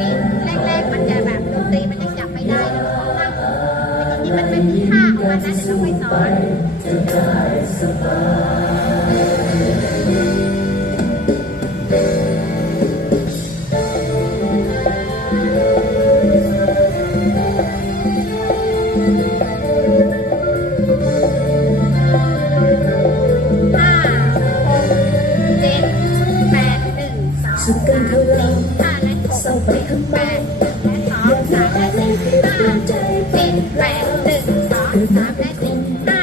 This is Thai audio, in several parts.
นี่แรกๆมันจะแบบดนตรีมันยังจับไม่ได้เลยเพราะว่าแต่ทีนี้มันเป็นท่าของมันนะเดี๋ยต้องไปสอน แปดหนึ่งสองสามและสี่ห้าเจ็ดแปดหนึ่งสองสามและสี่ห้า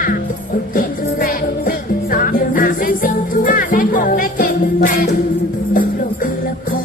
เจ็ดแปดหนึ่งสองสามและสี่ห้าและหกและเจ็ดแปดโลกคือละคร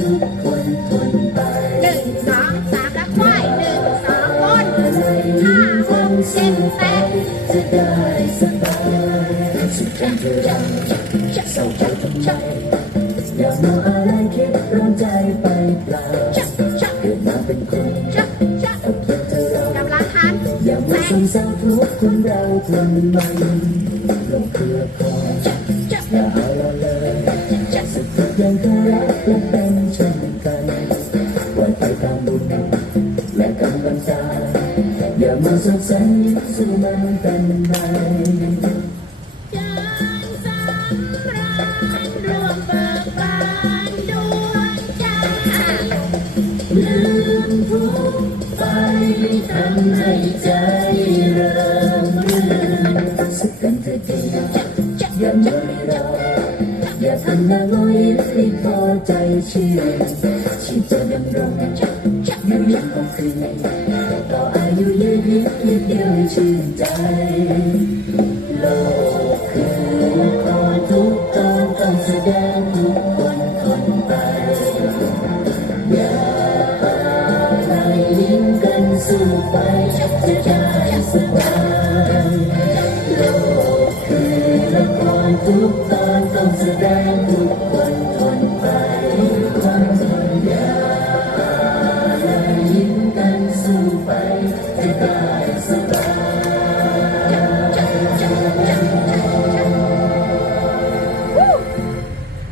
ทุกคนทนไปหนึ่งสองสามและควายหนึ่งสองโอนห้าหกงเจ็ดแปดจะได้สบายสุดแสนทุรังเศร้าใจทำไมอย่ามัวอะไรคิดร้อนใจไปเปล่าจักจักเกิดมาเป็นคนจักจักเอาเพียงเธอเรากำลังทันอย่ามัวสงสารทุกคนเราทนมันลงเพื่อพอ อย่ามาสงสัยสู้มันเป็นไปจางสำราญรวมเบิกบานดวงใจลืมทุกไปทำให้ใจเริ่มรื่นสักกันเถิดดีอย่ามัวรีรออย่าทำหน้างอยรีบพอใจเชื่นชีวิตจะดำรงอยู่ยังคงคืนต่อ ดดียวให้ชื่นใจ โลกคือละครทุกตอนต้องแสดงทุกคนทนไป อย่าอะไรยิ้มกันสู้ไปจะได้สบายโลกคือละครทุกต